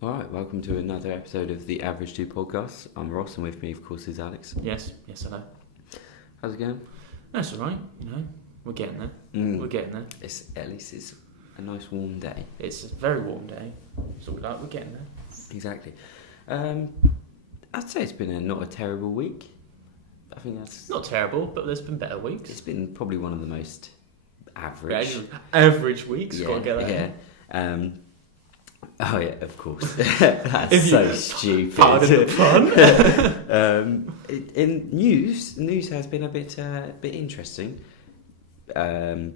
All right, welcome to another episode of the AV2 podcast. I'm Ross, and with me, of course, is Alex. Yes, hello. How's it going? That's all right, we're getting there. We're getting there. At least it's a nice warm day. It's a very warm day. That's what we like, we're getting there. Exactly. I'd say it's been not a terrible week. I think that's... Not terrible, but there's been better weeks. It's been probably one of the most average... Average weeks, yeah, gotta get that in. Oh yeah, of course. That's so stupid. Pardon the fun. In news has been a bit interesting. The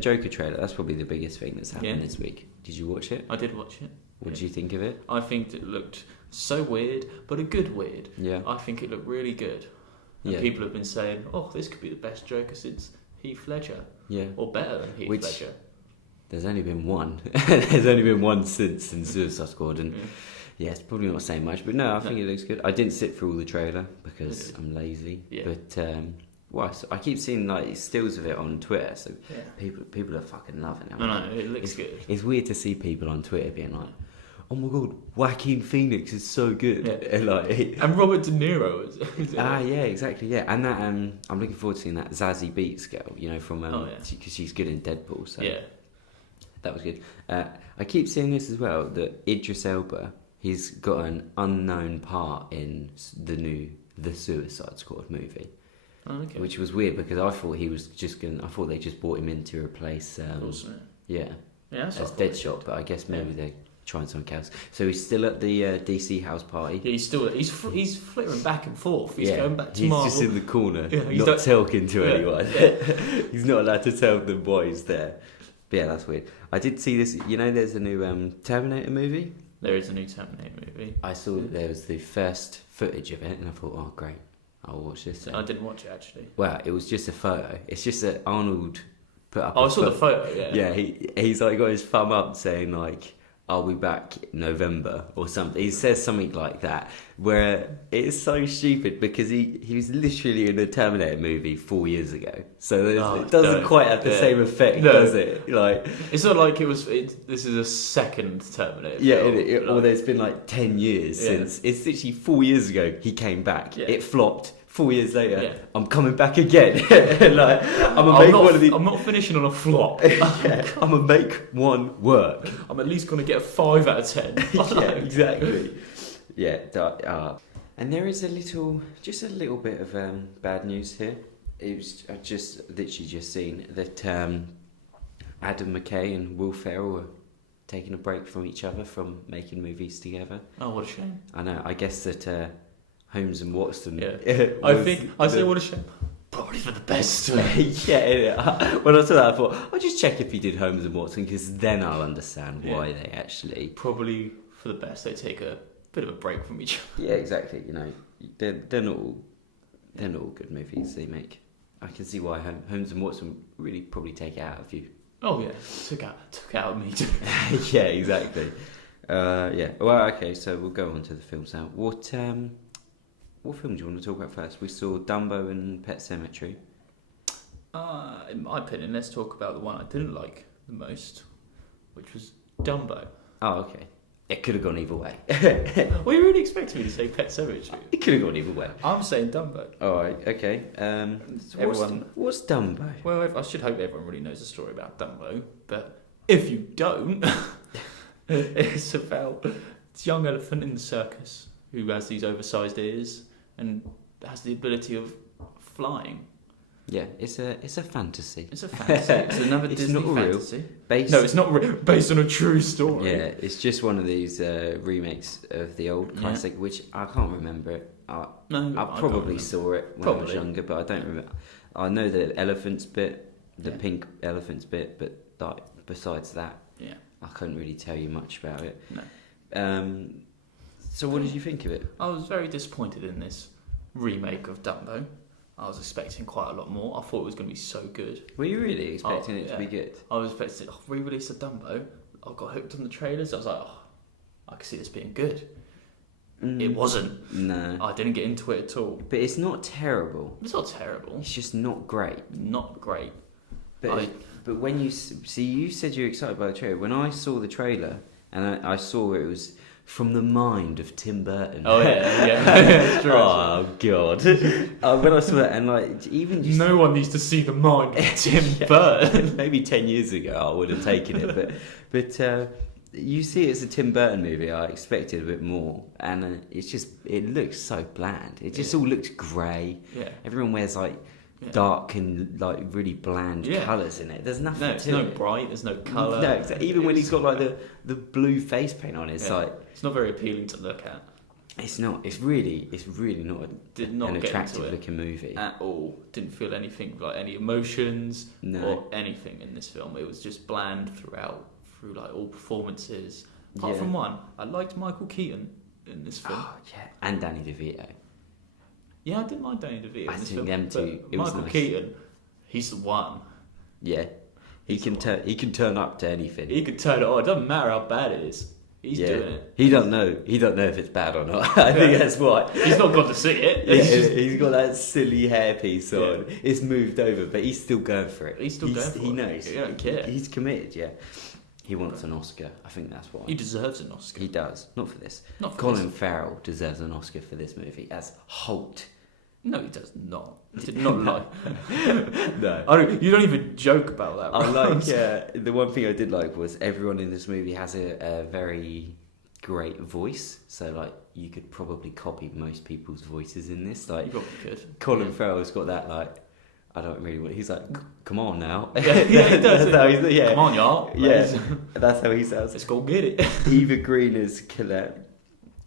Joker trailer. That's probably the biggest thing that's happened this week. Did you watch it? I did watch it. What did you think of it? I think it looked so weird, but a good weird. Yeah. I think it looked really good. And people have been saying, "Oh, this could be the best Joker since Heath Ledger." Yeah. Or better than Heath Ledger. There's only been one. There's only been one since in Suicide Squad, and it's probably not saying much. But no, I think it looks good. I didn't sit through all the trailer because I'm lazy. Yeah. But so I keep seeing like stills of it on Twitter, so people are fucking loving it. No, it looks good. It's weird to see people on Twitter being like, "Oh my god, Joaquin Phoenix is so good," and Robert De Niro is. Yeah, exactly, yeah. And that I'm looking forward to seeing that Zazie Beetz girl, from because she's good in Deadpool. So yeah. That was good. I keep seeing this as well, that Idris Elba, he's got an unknown part in the Suicide Squad movie. Oh, okay. Which was weird because I thought he was I thought they just brought him in to replace as Deadshot, but I guess maybe they're trying something else. So he's still at the DC house party. Yeah, he's flittering back and forth. He's going back to Marvel. He's just in the corner, not talking to anyone. He's not allowed to tell them why he's there. But yeah, that's weird. I did see this. There's a new Terminator movie. There is a new Terminator movie. I saw that there was the first footage of it, and I thought, oh great, I'll watch this. I didn't watch it actually. Well, it was just a photo. It's just that Arnold put up. I saw the photo. Yeah. Yeah, he's like got his thumb up saying like, "I'll be back in November" or something. He says something like that, where it's so stupid because he was literally in a Terminator movie 4 years ago. So it doesn't quite have the same effect, does it? Like, it's not like it was. This is a second Terminator. Yeah, or there's been like 10 years since. It's literally 4 years ago he came back. Yeah. It flopped. 4 years later, I'm coming back again. I'm not finishing on a flop. I'm gonna make one work. I'm at least gonna get a 5 out of 10. Yeah, exactly. And there is just a little bit of bad news here. I've just literally seen that Adam McKay and Will Ferrell were taking a break from each other from making movies together. Oh, what a shame. I know. I guess that Holmes and Watson. Yeah. I say what a shame. Probably for the best. Yeah. When I saw that, I thought I'll just check if he did Holmes and Watson because then I'll understand why they actually. Probably for the best. They take a bit of a break from each other. Yeah, exactly. They're not all good movies they make. I can see why Holmes and Watson really probably take it out of you. Oh yeah, took out of me too. Yeah, exactly. Well, okay. So we'll go on to the films now. What film do you want to talk about first? We saw Dumbo and Pet Sematary. In my opinion, let's talk about the one I didn't like the most, which was Dumbo. Oh, okay. It could have gone either way. Were you really expecting me to say Pet Sematary? It could have gone either way. I'm saying Dumbo. All right, okay. What's Dumbo? Well, I should hope everyone really knows the story about Dumbo, but if you don't, it's about this young elephant in the circus who has these oversized ears and has the ability of flying. Yeah, it's a fantasy. It's a fantasy. It's another Disney fantasy. No, it's not based on a true story. Yeah, it's just one of these remakes of the old classic, which I can't remember it. I probably saw it when I was younger, but I don't remember. I know the elephants bit, the pink elephants bit, but besides that, I couldn't really tell you much about it. No. So what did you think of it? I was very disappointed in this remake of Dumbo. I was expecting quite a lot more. I thought it was going to be so good. Were you really expecting it to be good? I was expecting re-release of Dumbo. I got hooked on the trailers. I was like, I could see this being good. It wasn't. No. I didn't get into it at all. But it's not terrible. It's not terrible. It's just not great. Not great. But when you said you were excited by the trailer. When I saw the trailer, and I saw it was from the mind of Tim Burton. Oh yeah. True. Oh god. When I saw that, and like even just no one needs to see the mind of Tim Burton. Maybe 10 years ago I would have taken it, but you see, it's a Tim Burton movie. I expected a bit more, and it looks so bland. It just all looks grey. Yeah. Everyone wears like dark and like really bland colours in it. There's nothing. It's no bright. There's no colour. No, even when he's got like the blue face paint on, it's like it's not very appealing to look at. It's not. It's really not. Did not an get attractive into it looking movie at all. Didn't feel anything like any emotions or anything in this film. It was just bland through like all performances. Apart from one, I liked Michael Keaton in this film. Oh yeah, and Danny DeVito. Yeah, I didn't mind Danny DeVito in this film. Them two. Michael Keaton, he's the one. Yeah, he can turn up to anything. He can turn it on. It doesn't matter how bad it is. He's doing it. He don't know if it's bad or not. I think that's why. He's not got to see it. He's got that silly hairpiece on. It's moved over, but he's still going for it. He's still going for it. He knows. He don't care. He's committed. Yeah. He wants an Oscar. I think that's why. He deserves an Oscar. He does. Not for this. Not for Colin Farrell deserves an Oscar for this movie as Holt. No, he does not. He did not lie. No. You don't even joke about that. I like. The one thing I did like was everyone in this movie has a very great voice. So like you could probably copy most people's voices in this. Like you probably could. Colin Farrell's got that like. I don't really want. He's like, come on now. Yeah, he does. Come on, y'all. Yeah, that's how he sounds. Let's go get it. Eva Green is killer.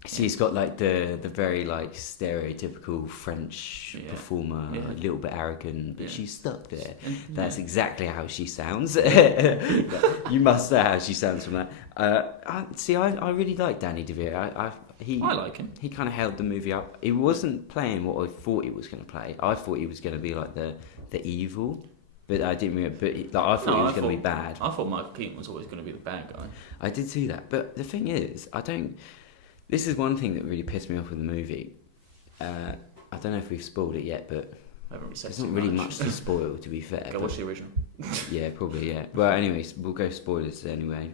She's got like the very like stereotypical French performer, a little bit arrogant, but she's stuck there. That's exactly how she sounds. You must know how she sounds from that. I really like Danny DeVito. I like him. He kind of held the movie up. He wasn't playing what I thought he was going to play. I thought he was going to be like the evil, but I didn't really. But I thought he was going to be bad. I thought Michael Keaton was always going to be the bad guy. I did see that, but the thing is, This is one thing that really pissed me off with the movie. I don't know if we've spoiled it yet, but there's not really much to spoil, to be fair. Go watch the original. Yeah, probably, yeah. Well, anyways, we'll go spoilers anyway,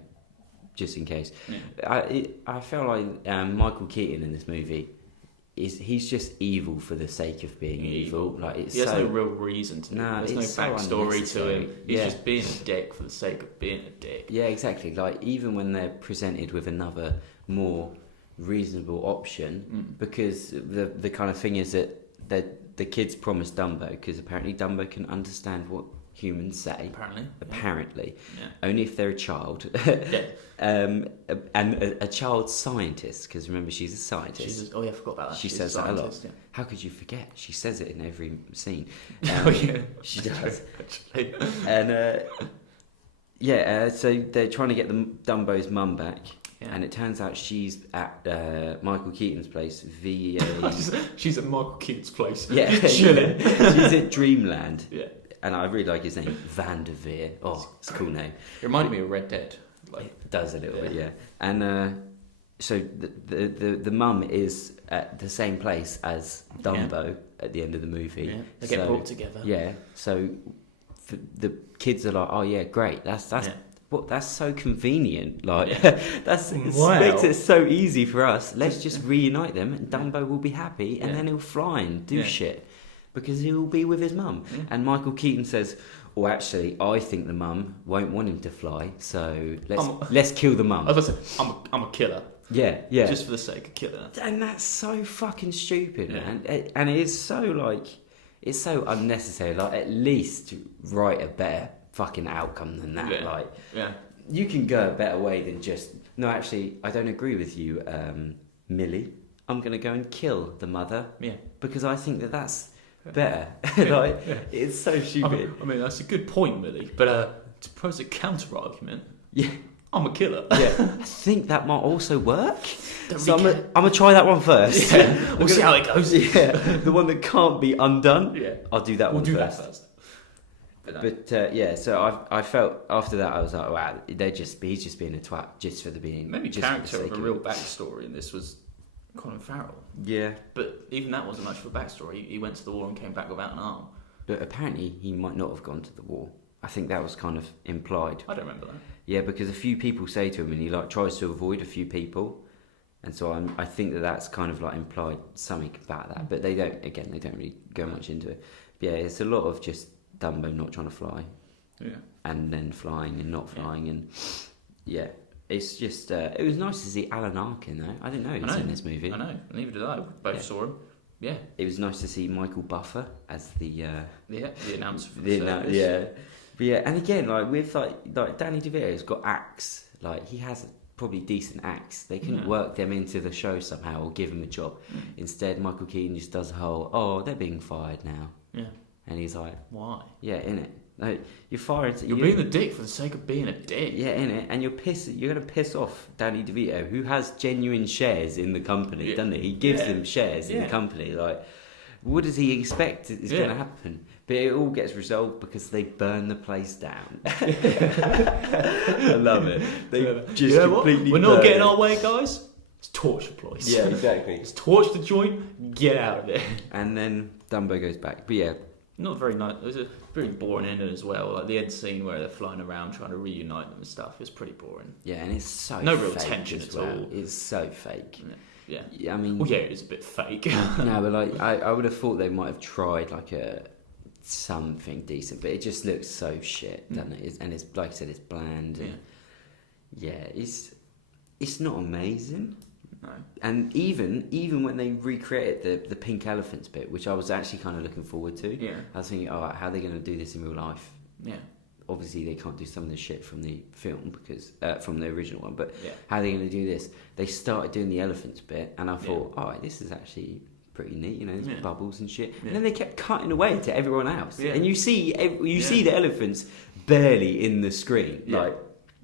just in case. Yeah. I felt like Michael Keaton in this movie, he's just evil for the sake of being evil. Like he has no real reason to. There's no backstory to him. He's just being a dick for the sake of being a dick. Yeah, exactly. Like even when they're presented with another more reasonable option, because the kind of thing is that the kids promised Dumbo, because apparently Dumbo can understand what humans say. Apparently, only if they're a child. And a child scientist, because remember she's a scientist. I forgot about that. She says that a lot. Yeah. How could you forget? She says it in every scene. She does. And so they're trying to get Dumbo's mum back. Yeah. And it turns out she's at Michael Keaton's place via... She's at Michael Keaton's place. Yeah. Chilling. She's at Dreamland. Yeah. And I really like his name, Van der Veer. Oh, it's a cool name. It reminded me of Red Dead. It does a little bit, yeah. And so the mum is at the same place as Dumbo at the end of the movie. Yeah. They get brought together. Yeah. So the kids are like, oh yeah, great. That's so convenient. Like it makes it so easy for us. Let's just reunite them, and Dumbo will be happy, and then he'll fly and do shit because he will be with his mum. Yeah. And Michael Keaton says, "Well, actually, I think the mum won't want him to fly, so let's kill the mum." I was about to say, I'm a killer. Yeah. Just for the sake of killing her. And that's so fucking stupid, man. And it is so it's so unnecessary. Like, at least write a better fucking outcome than that. You can go a better way than just, no, actually, I don't agree with you, Millie. I'm going to go and kill the mother because I think that's better. It's so stupid. I mean, that's a good point, Millie, but to pose a counter argument, I'm a killer. I think that might also work. So I'm going to try that one first. We'll see how it goes. The one that can't be undone, I'll do that one first. We'll do that first. But so I felt after that I was like, wow, he's just being a twat just for the being. Maybe character of a real backstory in this was Colin Farrell. Yeah. But even that wasn't much of a backstory. He went to the war and came back without an arm. But apparently he might not have gone to the war. I think that was kind of implied. I don't remember that. Yeah, because a few people say to him, and he like tries to avoid a few people, and so I think that's kind of like implied something about that. But they don't really go much into it. But yeah, it's a lot of just Dumbo not trying to fly, and then flying and not flying, and yeah, it's just it was nice to see Alan Arkin though. I didn't know he was in this movie. I know, neither did I. We both saw him. Yeah, it was nice to see Michael Buffer as the announcer for the service. Yeah. But yeah, and again, like with like Danny DeVito's got acts. Like he has probably decent acts. They couldn't work them into the show somehow or give him a job. Instead, Michael Keaton just does the whole, they're being fired now. Yeah. And he's like, why? Yeah, innit? Like you're fired. You're being the dick for the sake of being a dick. Yeah, innit? And you're gonna piss off Danny DeVito, who has genuine shares in the company, doesn't he? He gives them shares in the company. Like, what does he expect is going to happen? But it all gets resolved because they burn the place down. I love it. They just completely. We're not getting our way, guys. Let's torch the place. Yeah, exactly. Let's torch the joint. Get out of there. And then Dumbo goes back. But yeah, not very nice. It was a pretty boring ending as well. Like the end scene where they're flying around trying to reunite them and stuff. It's pretty boring. Yeah, and it's so no fake real tension at all. It's so fake. Yeah. I mean, well, yeah, it's a bit fake. No, but like I would have thought they might have tried like something decent, but it just looks so shit, doesn't it? And it's like I said, it's bland. And it's not amazing. No. And even when they recreated the pink elephants bit, which I was actually kind of looking forward to, I was thinking, how are they going to do this in real life? Yeah. Obviously, they can't do some of the shit from the film because from the original one, but how are they going to do this? They started doing the elephants bit, and I thought, this is actually pretty neat, you know, there's bubbles and shit. And then they kept cutting away to everyone else, and you see the elephants barely in the screen. Like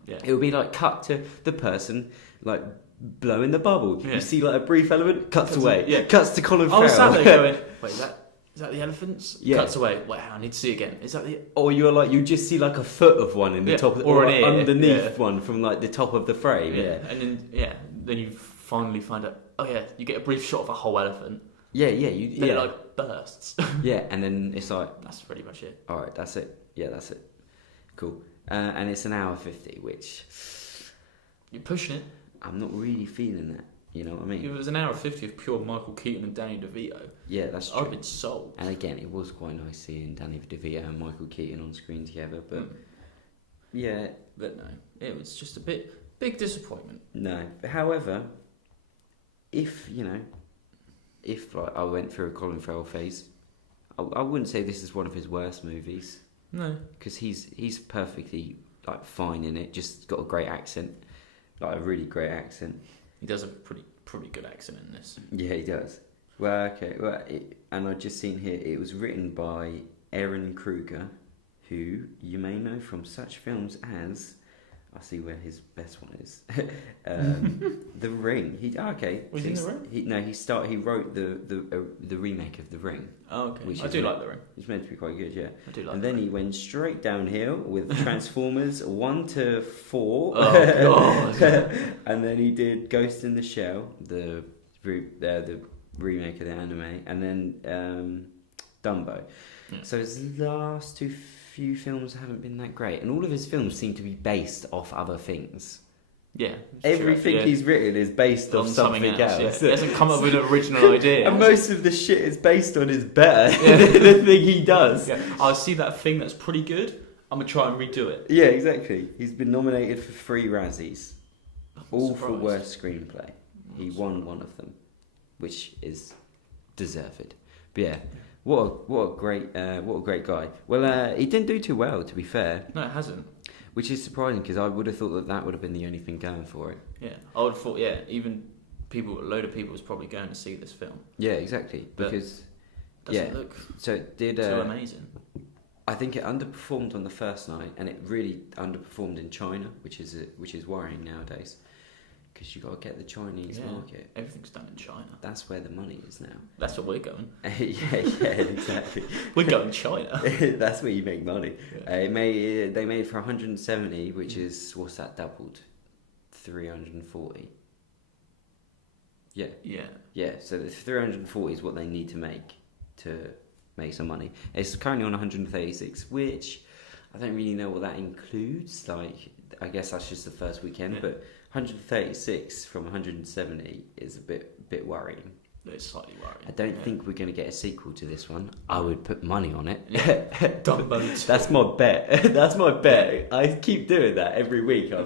it would be like cut to the person like blowing the bubble. You see like a brief element, cuts away, cuts to Colin Farrell. I was sat there going, wait, is that the elephants? Yeah. Cuts away. Wow, I need to see it again. Is that the? Or you just see like a foot of one in the top, or an ear, underneath one from like the top of the frame. Yeah. And then you finally find out. Oh yeah, you get a brief shot of a whole elephant. Yeah. Then it like bursts. Yeah, and then it's like that's pretty much it. All right, that's it. Yeah, that's it. Cool. And it's an hour 50, which you're pushing it. I'm not really feeling that. You know what I mean? If it was an hour 50 of pure Michael Keaton and Danny DeVito. Yeah, that's true. I'd have been sold. And again, it was quite nice seeing Danny DeVito and Michael Keaton on screen together, but yeah. But no, it was just a big disappointment. No. However, if like I went through a Colin Farrell phase, I wouldn't say this is one of his worst movies. No. Because he's perfectly like fine in it, just got a great accent. Like a really great accent. He does a pretty good accent in this. Yeah, he does. Well, okay. Well, and I've just seen here, it was written by Aaron Kruger, who you may know from such films as, I see where his best one is, The Ring. Was he in The Ring? He wrote the remake of The Ring. Oh, okay. I do like The Ring. It's meant to be quite good, yeah. I do like. And then he went straight downhill with Transformers 1 to 4. Oh God! And then he did Ghost in the Shell, the remake of the anime, and then Dumbo. Yeah. So his last two few films haven't been that great, and all of his films seem to be based off other things. Yeah, everything he's written is based on something else. He hasn't come up with an original idea. And most of the shit is based on his better the thing he does. Yeah. I see that thing that's pretty good. I'm gonna try and redo it. Yeah, exactly. He's been nominated for 3 Razzies, all for worst screenplay. He won one of them, which is deserved. But yeah. What a great guy. Well, he didn't do too well, to be fair. No, it hasn't. Which is surprising because I would have thought that would have been the only thing going for it. Yeah, I would have thought. Yeah, even a load of people was probably going to see this film. Yeah, exactly. Because doesn't look so it did too amazing. I think it underperformed on the first night, and it really underperformed in China, which is worrying nowadays. Because you got to get the Chinese market. Everything's done in China. That's where the money is now. That's where we're going. yeah, exactly. We're going China. That's where you make money. Yeah. They made for 170, which is what's that doubled? 340. Yeah. Yeah. Yeah. So the 340 is what they need to make some money. It's currently on 136, which I don't really know what that includes. Like, I guess that's just the first weekend, but 136 from 170 is a bit worrying. It's slightly worrying. I don't think we're going to get a sequel to this one. I would put money on it. Dumbo 2. That's my bet. That's my bet. I keep doing that every week. I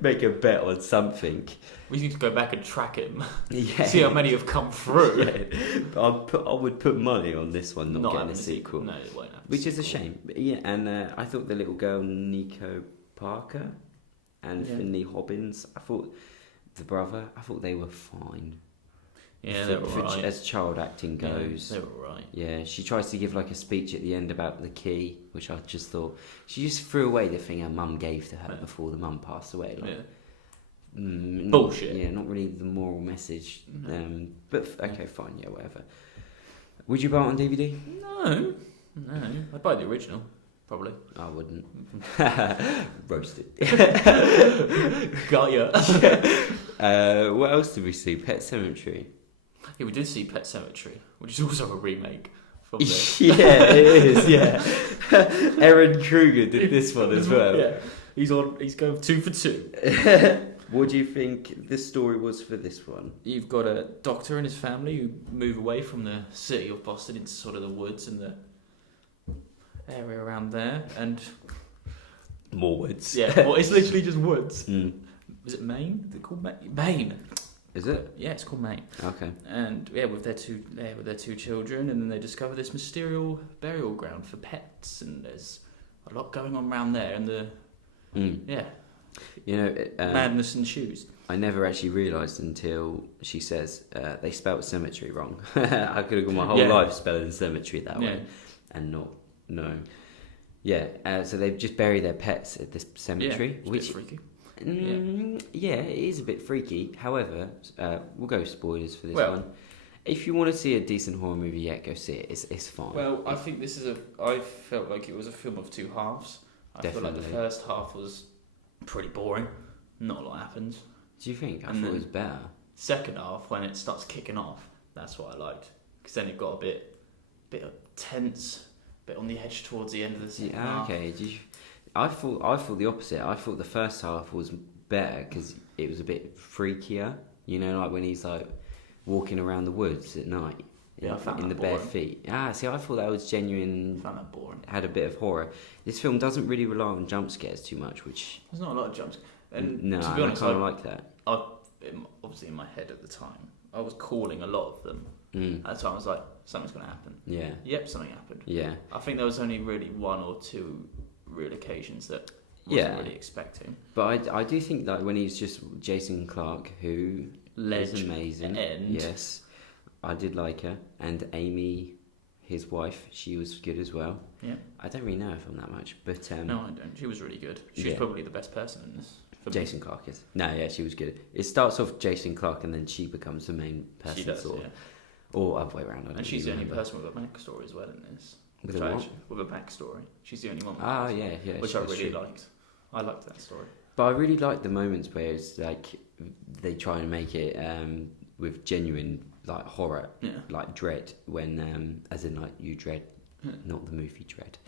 make a bet on something. We need to go back and track him. Yeah. See how many have come through. Yeah. I would put money on this one not getting a sequel. No, it won't happen. Which is a shame. But yeah, and I thought the little girl Nico Parker and Finley Hobbins, I thought the brother, I thought they were fine. Yeah, they were right. As child acting goes. Yeah, they were right. Yeah, she tries to give like a speech at the end about the key, which I just thought, she just threw away the thing her mum gave to her before the mum passed away. Like, bullshit. Yeah, not really the moral message. No. But okay, fine, yeah, whatever. Would you buy it on DVD? No. I'd buy the original, probably. I wouldn't. Roasted. Got ya. What else did we see? Pet Sematary. Yeah, we did see Pet Sematary, which is also a remake from the... Yeah, it is, yeah. Aaron Kruger did this one as well. Yeah, he's going 2 for 2. What do you think the story was for this one? You've got a doctor and his family who move away from the city of Boston into sort of the woods and the area around there, and... More woods. Yeah, well, it's literally just woods. Is it Maine? Is it called Maine? Is it? Yeah, it's called Maine. Okay. And yeah, with their two children, and then they discover this mysterious burial ground for pets, and there's a lot going on around there, and madness ensues. I never actually realised until she says they spelt cemetery wrong. I could have gone my whole life spelling cemetery that way, and not no. Yeah, so they've just buried their pets at this cemetery, which is freaky. Yeah, it is a bit freaky. However, we'll go spoilers for this one. If you want to see a decent horror movie, go see it. It's fine. Well, I think this is I felt like it was a film of two halves. I feel like the first half was pretty boring. Not a lot happens. Do you think? I thought it was better. Second half, when it starts kicking off, that's what I liked. Because then it got a bit tense, a bit on the edge towards the end of the second half. Okay. I thought the opposite. I thought the first half was better because it was a bit freakier. You know, like when he's like walking around the woods at night in the bare feet. See, I thought that was genuine. I found that boring. Had a bit of horror. This film doesn't really rely on jump scares too much, which there's not a lot of jump scares. And no, to be honest, I kind of like that. Obviously, in my head at the time, I was calling a lot of them. At the time, I was like, something's going to happen. Yeah. Yep, something happened. Yeah. I think there was only really one or two real occasions that I wasn't really expecting. But I do think that when he's just Jason Clarke, who is amazing. Yes, I did like her. And Amy, his wife, she was good as well. Yeah. I don't really know her from that much, but no, I don't. She was really good. She's probably the best person in this. Jason Clarke is. No, yeah, she was good. It starts off Jason Clarke and then she becomes the main person. She does, or other way around. And she's the only person with a backstory as well in this. With a backstory. She's the only one. Yeah. Which I really liked. I liked that story. But I really liked the moments where it's like they try and make it with genuine like horror, like dread. When as in like you dread, not the movie Dread.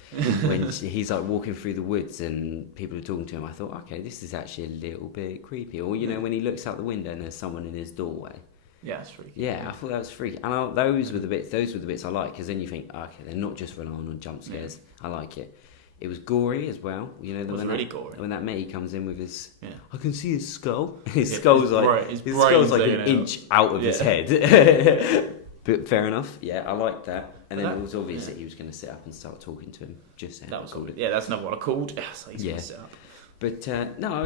When he's like walking through the woods and people are talking to him, I thought, okay, this is actually a little bit creepy. Or you know, when he looks out the window and there's someone in his doorway. Yeah, it's freaky. Yeah, I thought that was freaky, and those were the bits I like, because then you think, okay, they're not just relying on jump scares. I like it. It was gory as well. You know, it was really gory. When that mate comes in with his, I can see his skull. His skull's like an inch out of his head. But fair enough. Yeah, I liked that. And then it was obvious that he was going to sit up and start talking to him. Just saying. That was cool. Yeah, that's not what I called. So he's going to sit up. But no, I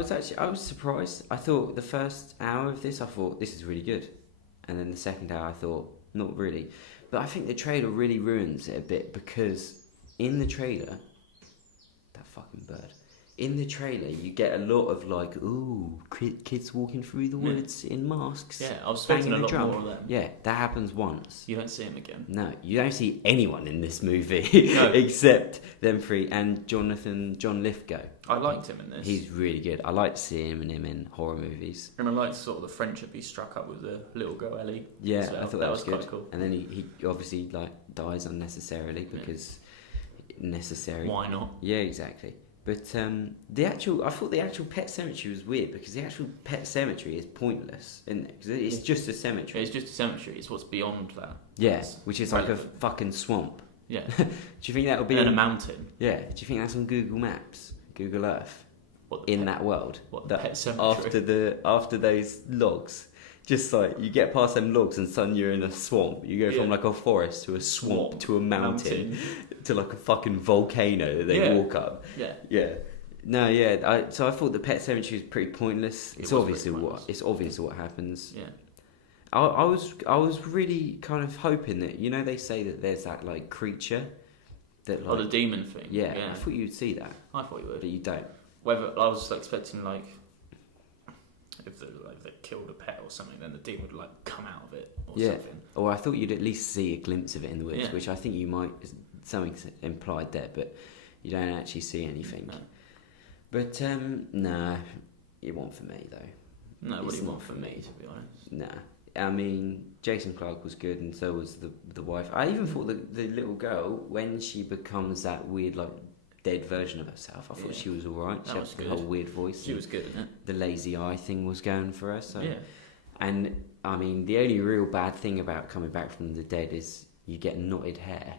was surprised. I thought the first hour of this, I thought this is really good. And then the second hour, I thought, not really. But I think the trailer really ruins it a bit, because in the trailer, that fucking bird, in the trailer, you get a lot of like, ooh, kids walking through the woods in masks. Yeah, I was expecting a lot more of them. Yeah, that happens once. You don't see him again. No, you don't see anyone in this movie except them three and John Lithgow. I liked him in this. He's really good. I like seeing him in horror movies. And I liked sort of the friendship he struck up with the little girl Ellie. Yeah, I thought that was good. Quite cool. And then he obviously like dies unnecessarily because necessary. Why not? Yeah, exactly. But I thought the actual Pet Sematary was weird because the actual Pet Sematary is pointless, isn't it? Because it's just a cemetery. It's just a cemetery. It's what's beyond that. Yeah, which is relevant. Like a fucking swamp. Yeah. Do you think that would be... And a mountain. Yeah. Do you think that's on Google Maps? Google Earth? That world? What, the Pet Sematary? After those logs. Just like, you get past them logs and suddenly you're in a swamp. You go from like a forest to a swamp to a mountain to like a fucking volcano that they walk up. Yeah. Yeah. No, yeah. So I thought the Pet Sematary was pretty pointless. It's obvious what happens. Yeah. I was really kind of hoping that, you know, they say that there's that like creature that like... the demon thing. Yeah. I thought you'd see that. I thought you would. But you don't. Whether I was expecting like if they killed a pet or something, then the demon would like come out of it or something. Or I thought you'd at least see a glimpse of it in the woods, which I think you might. Something implied there, but you don't actually see anything. No. But nah, it wasn't for me though. No, it wasn't for me, to be honest. Nah, I mean Jason Clarke was good, and so was the wife. I even thought the little girl, when she becomes that weird like dead version of herself, I thought she was alright. She had a whole weird voice. She was good, isn't it? The lazy eye thing was going for her. So. Yeah. And I mean, the only real bad thing about coming back from the dead is you get knotted hair.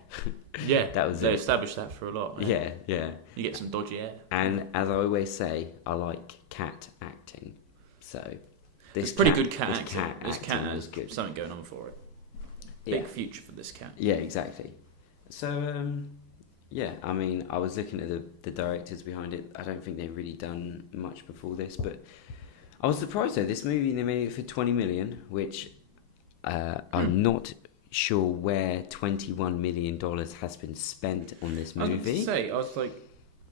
Yeah, they established that for a lot. Yeah, yeah. You get some dodgy hair. And as I always say, I like cat acting. So it's pretty good cat acting. This cat was good. Something going on for it. Big future for this cat. Yeah, exactly. So yeah, I mean, I was looking at the directors behind it. I don't think they've really done much before this, but I was surprised though. This movie, they made it for 20 million, which I'm not sure where $21 million has been spent on this movie. I was like,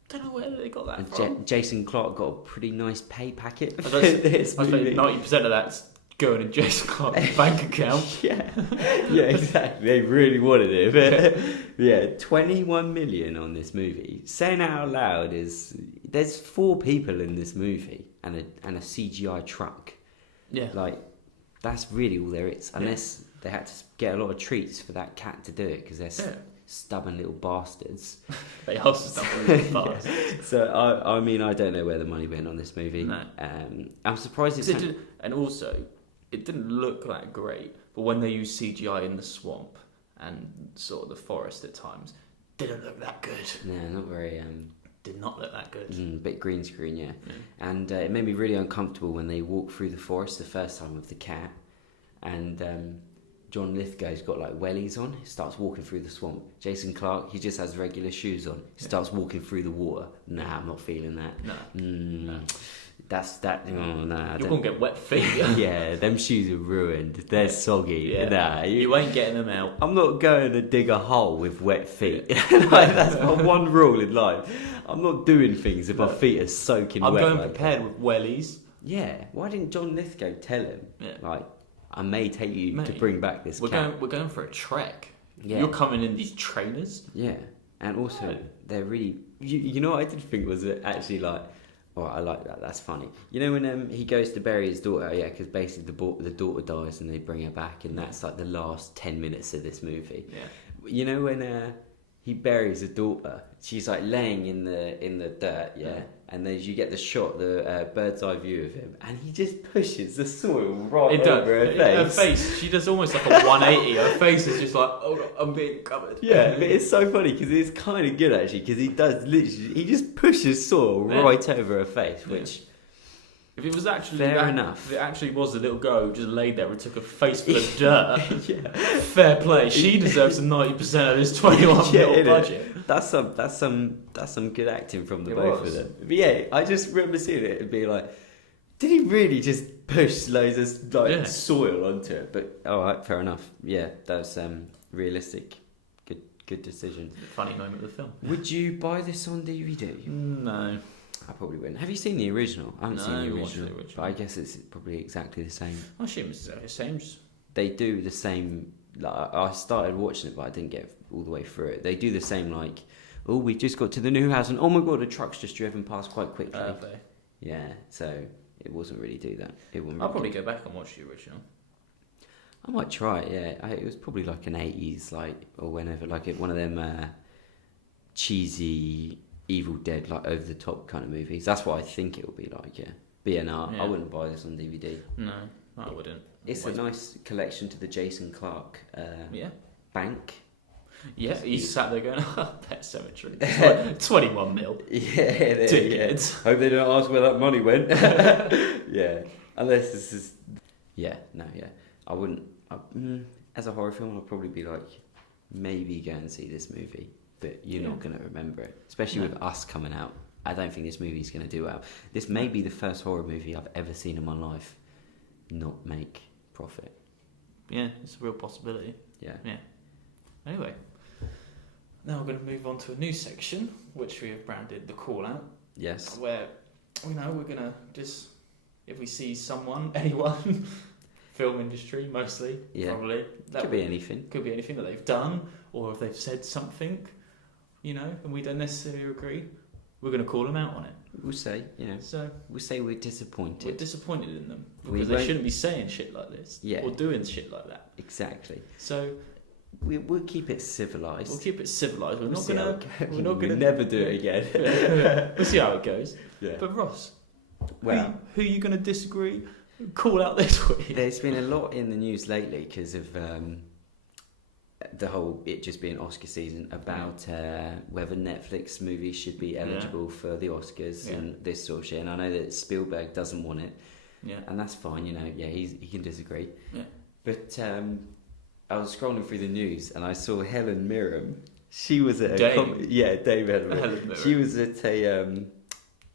don't know where they got that from. Jason Clarke got a pretty nice pay packet for this movie. 90% of that's going in Jason Clarke's bank account. Yeah, exactly. They really wanted it, but yeah, 21 million on this movie. Saying it out loud is there's 4 people in this movie and a CGI truck. Yeah, like that's really all there is, unless they had to get a lot of treats for that cat to do it because they're stubborn little bastards. They are stubborn little bastards. So I mean, I don't know where the money went on this movie. No. I'm surprised and also it didn't look that great, but when they used CGI in the swamp and sort of the forest at times, didn't look that good. Yeah, not very. Did not look that good. Bit green screen, yeah. And it made me really uncomfortable when they walked through the forest the first time with the cat, and John Lithgow's got like wellies on. He starts walking through the swamp. Jason Clarke, he just has regular shoes on. He starts walking through the water. Nah, I'm not feeling that. No. That's that. Oh, nah. You're gonna get wet feet. Yeah, them shoes are ruined. They're soggy. Yeah. Nah, you ain't getting them out. I'm not going to dig a hole with wet feet. Like, that's my one rule in life. I'm not doing things if my feet are soaking wet. I'm going like prepared that. With wellies. Yeah. Why didn't John Lithgow tell him? Yeah. Like, I may take you to bring back this cat. We're going for a trek. Yeah. You're coming in these trainers. Yeah. And also, they're really... You know what I did think was actually like... Oh, I like that. That's funny. You know when he goes to bury his daughter, because basically the daughter dies and they bring her back, and that's like the last 10 minutes of this movie. Yeah. You know when he buries the daughter, she's like laying in the dirt, and then you get the shot, the bird's eye view of him, and he just pushes the soil right over her face. Her face, she does almost like a 180. Her face is just like, oh God, I'm being covered. Yeah, but it's so funny because it's kind of good actually, because he just pushes soil right over her face, which... If it was actually enough. If it actually was a little girl who just laid there and took a face full of dirt, fair play. She deserves 90% of this 21 mil budget. That's some good acting from the both of them. But yeah, I just remember seeing it and being like, did he really just push loads of soil onto it? But all right, fair enough. Yeah, that's realistic. Good decision. Funny moment of the film. Would you buy this on DVD? No. I probably wouldn't. Have you seen the original? I haven't seen the original, the original, but I guess it's probably exactly the same. I assume it's the same. They do the same. Like, I started watching it, but I didn't get all the way through it. They do the same, like, oh, we just got to the new house, and oh my God, a truck's just driven past quite quickly. Yeah, so it wasn't really do that. I'll probably go back and watch the original. I might try it. Yeah, it was probably like an 80s, like, or whenever, like one of them cheesy Evil Dead, like over the top kind of movies. That's what I think it will be like. Yeah. But yeah, no, Yeah. I wouldn't buy this on DVD. No, I wouldn't. It's a nice collection to the Jason Clarke bank. Yeah, he's sat there going, Pet Sematary. 21 mil. Yeah, Dickheads. Hope they don't ask where that money went. Yeah, unless this is... Yeah, no, yeah. I wouldn't... as a horror film, I'd probably be like, maybe go and see this movie. But you're not going to remember it. Especially with Us coming out. I don't think this movie's going to do well. This may be the first horror movie I've ever seen in my life not make profit. Yeah, it's a real possibility. Yeah. Anyway, now we're going to move on to a new section, which we have branded the call out. Yes. Where, we're going to just, if we see someone, anyone, film industry mostly, probably. That could be anything. Could be anything that they've done, or if they've said something, and we don't necessarily agree, we're going to call them out on it. We'll say, So we'll say we're disappointed. We're disappointed in them because they shouldn't be saying shit like this or doing shit like that. Exactly. So we'll keep it civilized. We're not gonna. We'll never do it again. We'll see how it goes. Yeah. But Ross, well, who are you going to disagree? Call out this week. There's been a lot in the news lately because of the whole it just being Oscar season about whether Netflix movies should be eligible for the Oscars and this sort of shit. And I know that Spielberg doesn't want it, and that's fine. He can disagree. Yeah. But I was scrolling through the news and I saw Helen Mirren. She was at Dave Helen Mirren.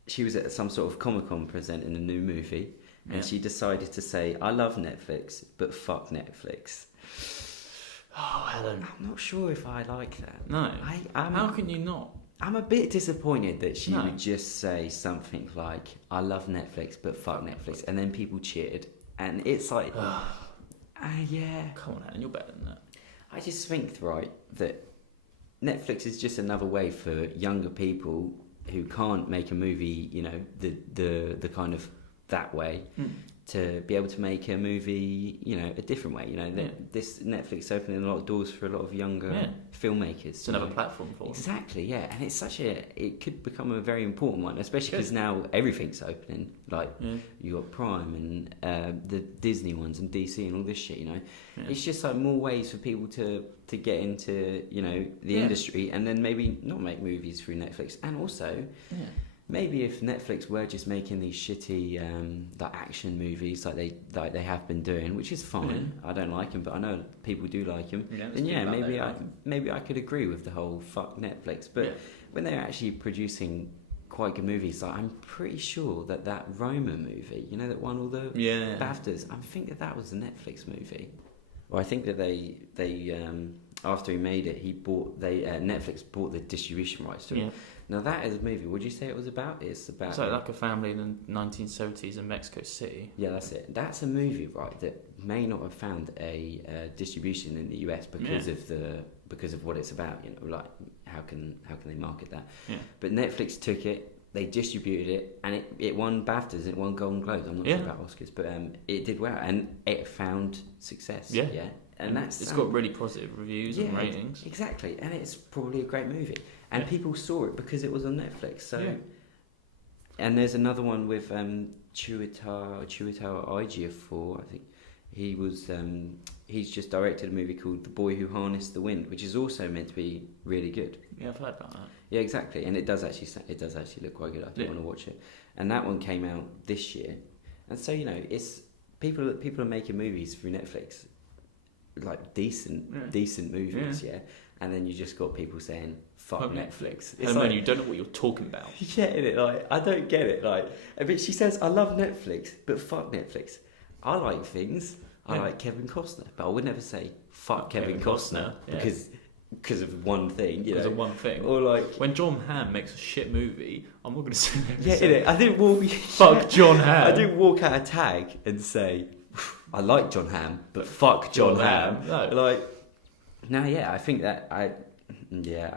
She was at some sort of Comic-Con presenting a new movie, and she decided to say, "I love Netflix, but fuck Netflix." Oh, Helen. I'm not sure if I like that. No. How can you not? I'm a bit disappointed that she would just say something like, "I love Netflix, but fuck Netflix," and then people cheered, and it's like, yeah. Come on, Helen, you're better than that. I just think, that Netflix is just another way for younger people who can't make a movie, the kind of that way, to be able to make a movie, a different way. This Netflix opening a lot of doors for a lot of younger filmmakers. It's another platform for them. Exactly, yeah. And it's it could become a very important one, especially because now everything's opening. You got Prime and the Disney ones and DC and all this shit, It's just like more ways for people to get into, the industry, and then maybe not make movies through Netflix. And also... maybe if Netflix were just making these shitty action movies like they have been doing, which is fine. I don't like them, but I know people do like them. Then maybe I could agree with the whole fuck Netflix. But when they're actually producing quite good movies, I'm pretty sure that Roma movie, that won all the BAFTAs, I think that was a Netflix movie. Well, I think that they after he made it, Netflix bought the distribution rights to it. Now that is a movie. Would you say it was about? It's about like a family in the 1970s in Mexico City. Yeah, that's it. That's a movie, that may not have found a distribution in the US because of what it's about. How can they market that? Yeah. But Netflix took it, they distributed it, and it won BAFTAs. It won Golden Globes. I'm not sure about Oscars, but it did well, and it found success. Yeah. And it's got really positive reviews and ratings. Exactly, and it's probably a great movie. And people saw it because it was on Netflix. So, and there's another one with Chiwetel Ejiofor. I think he was. He's just directed a movie called The Boy Who Harnessed the Wind, which is also meant to be really good. Yeah, I've heard about that. Yeah, exactly, and it does actually look quite good. I do want to watch it. And that one came out this year, and so it's people are making movies through Netflix, like decent movies, and then you just got people saying fuck Netflix. It's like, you don't know what you're talking about. Yeah, innit? I don't get it. But she says I love Netflix, but fuck Netflix. I like things. I like Kevin Costner, but I would never say fuck Kevin Costner because of one thing. Because of one thing. Or when John Hamm makes a shit movie, I'm not going to say that. Yeah, innit? I didn't walk. Fuck John Hamm. I didn't walk out a tag and say I like John Hamm, but fuck John Hamm. No. I think that I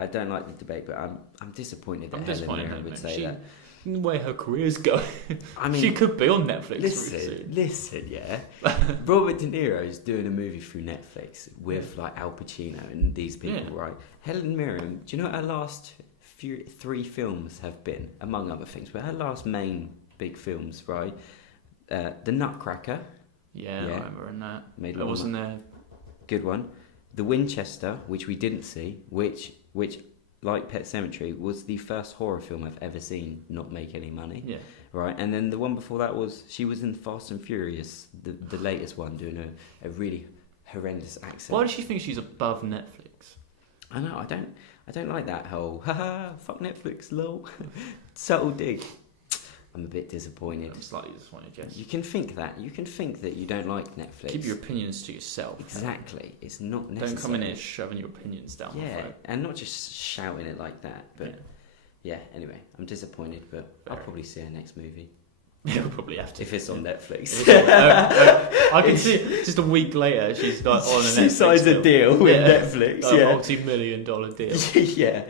don't like the debate, but I'm disappointed that Helen Mirren would say that. The way her career's going, she could be on Netflix. Listen, Robert De Niro's doing a movie through Netflix with Al Pacino and these people, right? Helen Mirren, do you know what her last three films have been, among other things, but her last main big films, right? The Nutcracker. Yeah, I remember in that. That wasn't there. Good one. The Winchester, which we didn't see, which like Pet Sematary, was the first horror film I've ever seen not make any money. Yeah. Right, and then the one before that she was in Fast and Furious, the latest one, doing a really horrendous accent. Why does she think she's above Netflix? I know, I don't like that whole haha fuck Netflix lol subtle dig. I'm a bit disappointed. I'm slightly disappointed, yes. You can think that you don't like Netflix. Keep your opinions to yourself. Exactly. It's not necessary. Don't come in here shoving your opinions down my throat. And not just shouting it like that. But yeah, anyway, I'm disappointed, but I'll probably see her next movie. Yeah, we'll probably have to. If it's on Netflix. I can see it. Just a week later, she's got on a Netflix. She signs a deal with Netflix. A multi-million-dollar deal. Yeah.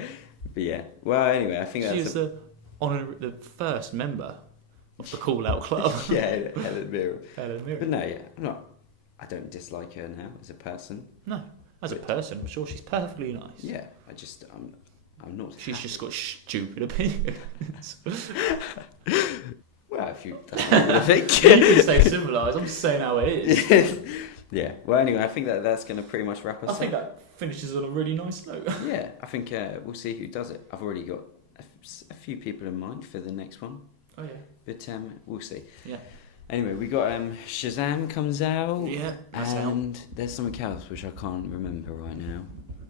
But yeah. Well, anyway, I think she's the first member of the Call Out Club. Yeah, Helen Mirren. Helen Mirren. But no, I don't dislike her now as a person. No, as a person, I'm sure she's perfectly nice. Yeah, I'm not. She's just got stupid opinions. Well, if you don't think. You can say civilised. I'm just saying how it is. Yeah. Well, anyway, I think that's going to pretty much wrap us up. I think that finishes on a really nice note. Yeah, I think we'll see who does it. I've already got a few people in mind for the next one. Oh yeah. But we'll see. Yeah. Anyway, we got Shazam comes out. Yeah. And there's something else which I can't remember right now.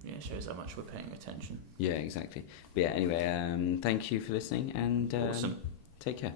Yeah, it shows how much we're paying attention. Yeah, exactly. But yeah, anyway, thank you for listening and awesome. Take care.